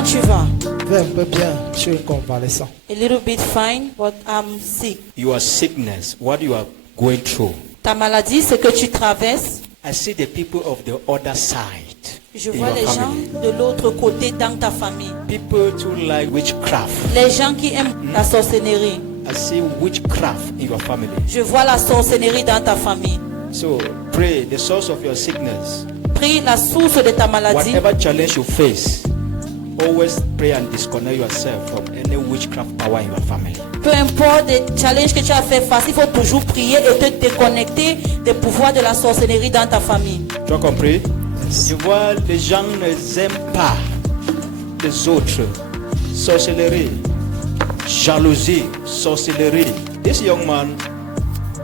Comment tu vas? Je vais un peu bien, je suis convalescent. A little bit fine, but I'm sick. Your sickness, what you are going through. Ta maladie, c'est que tu traverses. I see the people of the other side. Je in vois your les gens family. de l'autre côté dans ta famille. People who like witchcraft. Les gens qui aiment la sorcellerie. I see witchcraft in your family. Je vois la sorcellerie dans ta famille. So pray the source of your sickness. Prie la source de ta maladie. Whatever challenge you face, always pray and disconnect yourself from any witchcraft power in your family. Peu importe les challenges que tu as fait face, il faut toujours prier et te déconnecter des pouvoirs de la sorcellerie dans ta famille. Tu as compris? Tu vois, les gens n'aiment pas les autres. Sorcellerie, jalousie, sorcellerie. This young man,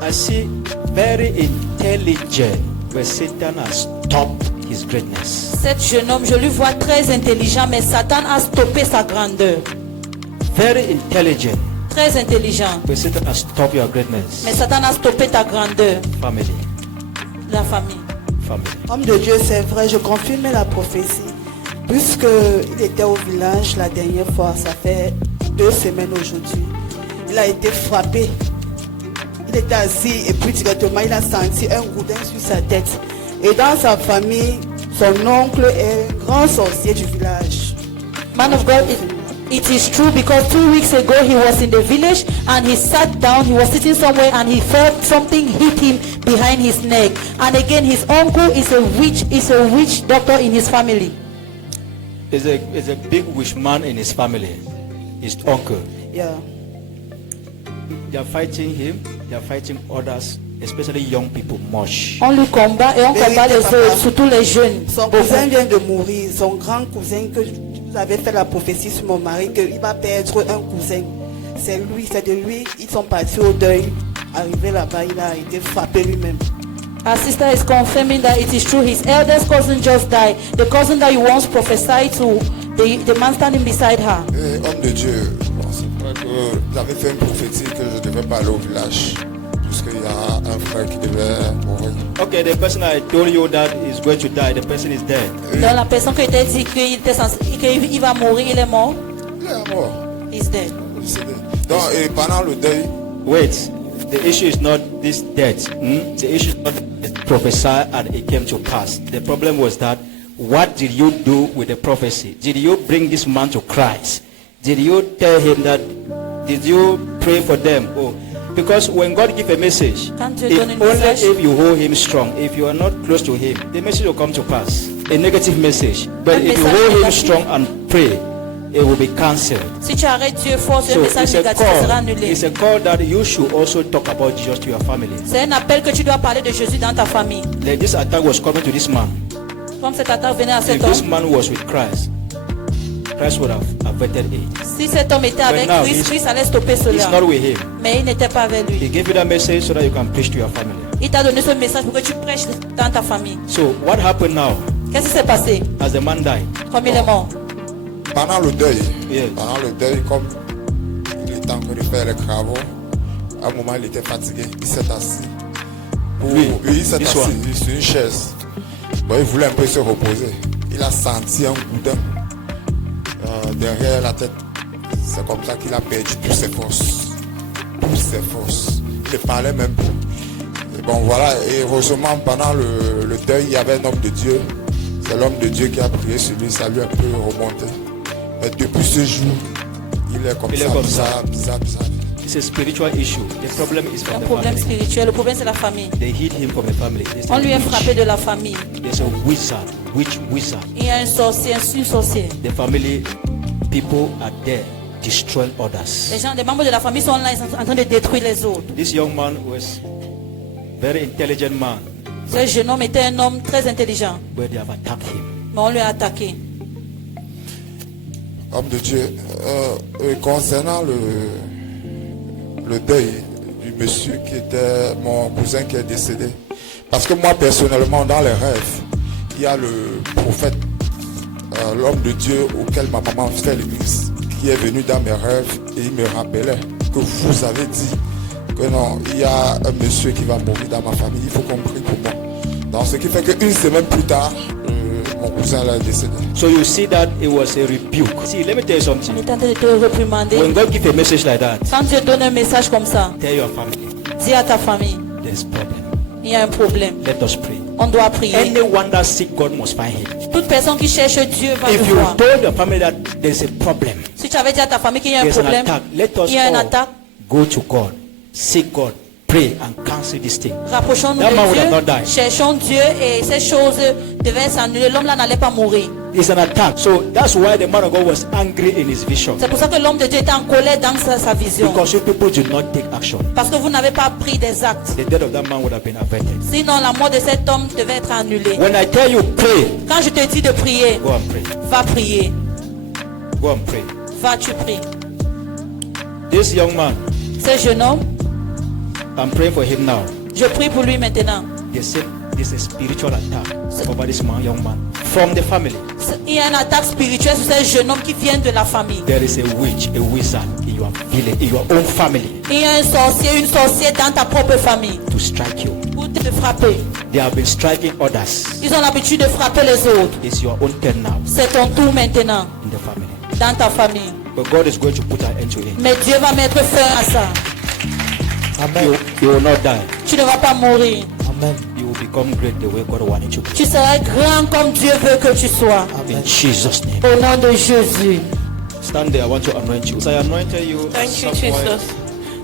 I see very intelligent, but Satan has stopped his greatness. Cet jeune homme, je lui vois très intelligent, mais Satan a stoppé sa grandeur. Very intelligent, Très intelligent, but Satan has stopped your greatness. mais Satan a stoppé ta grandeur. Family, La famille. family. Homme de Dieu, c'est vrai, je confirme la prophétie. Puisqu'il était au village la dernière fois, ça fait 2 semaines aujourd'hui. Il a été frappé. Il était assis et puis directement il a senti un goudin sur sa tête. Et dans sa famille, son oncle est un grand sorcier du village. Man of God, it is true because 2 weeks ago he was in the village and he sat down, he was sitting somewhere and he felt something hit him behind his neck. And again his uncle is a witch doctor in his family. Is a big witch man in his family. His uncle. Yeah. They are fighting him. They are fighting others, especially young people, much. On lui combat et on combat les autres, surtout les jeunes. Son cousin vient de mourir. Son grand cousin que vous avez fait la prophétie sur mon mari qu'il va perdre un cousin. C'est lui, c'est de lui. Ils sont partis au deuil. Arrivé là-bas, il a été frappé lui-même. Our sister is confirming that it is true. His eldest cousin just died. The cousin that you once prophesied to, the man standing beside her. Homme de Dieu, bon, c'est vrai que vous avez fait une prophétie que je devais pas aller au village, puisqu'il y a un frère qui devait mourir. Okay, the person I told you that is going to die, the person is dead. Donc la personne qui était dit qu'il va mourir, il est mort. Il est mort, He's dead. décédé. Donc, et pendant le deuil, Wait, the issue is not this death. The issue is not prophesy and it came to pass. The problem was that what did you do with the prophecy? Did you bring this man to Christ? Did you tell him that? Did you pray for them? Oh, because when God gives a message, Can't you if don't only message? if you hold him strong, if you are not close to him, the message will come to pass. A negative message. But Un if you message hold him négatif. strong and pray, it will be cancelled. Si tu arrêtes Dieu fort, ce So message it's a négatif sera call. annulé. It's a call that you should also talk about Jesus to your family. C'est un appel que tu dois parler de Jésus dans ta famille. Like this attack was coming to this man. Comme cette attaque venait à cet If this homme, man was with Christ, Christ would have averted it. si cet homme était avec now Christ, he's- Christ allait stopper He's cela. not with him. Mais il n'était pas avec He lui. gave you that message so that you can preach to your family. Il t'a donné ce message pour que tu prêches dans ta famille. So what happened now Qu'est-ce qui s'est passé? as the man died? Comme il est mort. pendant le deuil, Yes. comme il était en train de faire les travaux, à un moment il était fatigué, il s'est assis. Lui, il s'est lui soit. assis sur une chaise. Bon, il voulait un peu se reposer. Il a senti un goudin derrière la tête. C'est comme ça qu'il a perdu toutes ses forces. Toutes ses forces. Il ne parlait même plus. Et bon, voilà. Et heureusement, pendant le deuil, il y avait un homme de Dieu. C'est l'homme de Dieu qui a prié sur lui. Ça lui a un peu remonté. Mais depuis ce jour, il est comme Il est ça, comme bizarre. It's a spiritual issue. The problem is Un from the problème family. spirituel. Le problème, c'est la famille. They hid him from the family. There's On lui a witch. frappé de la famille. There's a wizard, wizard. Il y a un sorcier, un sorcier. The family people are there destroying Les others. gens, les membres de la famille sont là, ils sont en train de détruire les autres. This young man was very intelligent man, Ce jeune homme était un homme très intelligent. but they have attacked him. Mais on lui a attaqué. Homme de Dieu, concernant le deuil du monsieur qui était mon cousin qui est décédé, parce que moi personnellement dans les rêves, il y a le prophète, l'homme de Dieu auquel ma maman fait l'église, qui est venu dans mes rêves et il me rappelait que vous avez dit que non, il y a un monsieur qui va mourir dans ma famille, il faut qu'on prie pour moi. Donc ce qui fait qu'une semaine plus tard, Mon cousin là est décédé. So you see that it was a rebuke. See, let me tell you On something. est en train de te réprimander. When God gives a message like that, Quand Dieu donne un message comme ça, tell your family dis à ta famille, there's problem. il y a un problème. Let us pray. On doit prier. Anyone that seek God must find him. Toute personne qui cherche Dieu va le If you voir. told your family that there's a problem, Si tu avais dit à ta famille qu'il y a un there's an problème, attack, let us il y a une all attaque, go to God, seek God, pray and cancel this thing. rapprochons-nous That man de would have not Dieu, died. cherchons Dieu et ces choses devaient s'annuler. L'homme là n'allait pas mourir. It's an attack. So that's why the man of God was angry in his vision. C'est pour ça que l'homme de Dieu était en colère dans sa vision. Because you people do not take action. Parce que vous n'avez pas pris des actes. The death of that man would have been averted. Sinon, la mort de cet homme devait être annulée. When I tell you pray, Quand je te dis de prier, go and pray. va prier. Go and pray. Va, tu pries. This young man, Ce jeune homme, I'm praying for him now. je prie pour lui maintenant. They say there's a spiritual attack over this man, young man, from the family. Il y a une attaque spirituelle sur ce jeune homme qui vient de la famille. There is a witch, a wizard in your village, in your own family, Il y a un sorcier, une sorcière dans ta propre famille to strike you. pour te frapper. They have been striking others. Ils ont l'habitude de frapper les autres. It's your own turn now C'est ton tour maintenant in the family. dans ta famille. But God is going to put an end to it. Mais Dieu va mettre fin à ça. Amen. You will not die. Tu ne vas pas mourir. Amen. You will become great the way God wanted you to Tu seras grand comme Dieu veut que tu sois. be. In Jesus' name. Au nom de Jésus. Stand there. I want to anoint you. So I anointed you. Thank you, Samuel Jesus.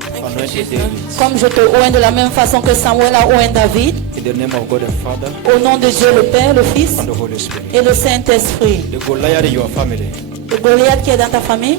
Thank you, anointed Jesus. David. Comme je te oins de la même façon que Samuel a oint David. In the name of God the Father Au nom de Dieu le Père, le Fils and the Holy Spirit. et le Saint-Esprit. The Goliath in your family, Le Goliath qui est dans ta famille,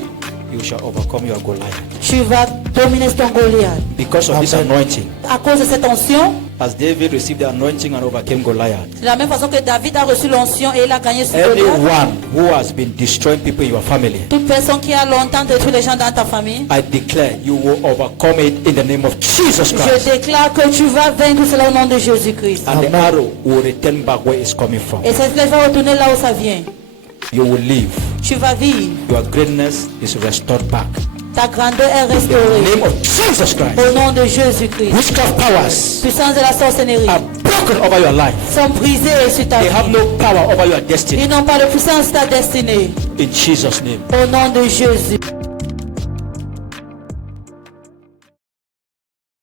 you shall overcome your Goliath. tu vas dominer ton Goliath. Because of this Amen. anointing, À cause de cette onction, as David received the anointing and overcame Goliath, de la même façon que David a reçu l'onction et il a gagné sur Goliath. anyone who has been destroying people in your family, Toute personne qui a longtemps détruit les gens dans ta famille, I declare you will overcome it in the name of Jesus je Christ. déclare que tu vas vaincre cela au nom de Jésus-Christ. And the arrow will return back where it's coming from. Et cette flèche va retourner là où ça vient. You will live. Tu vas vivre. Your greatness is restored back. Ta grandeur est In the restaurée. name of Jesus Christ. Au nom de Jésus-Christ. Witchcraft powers Puissance de la sorcellerie are broken over your life. sont brisées sur ta They have vie. no power over your destiny. Ils n'ont pas de puissance sur ta destinée. In Jesus' name. Au nom de Jésus.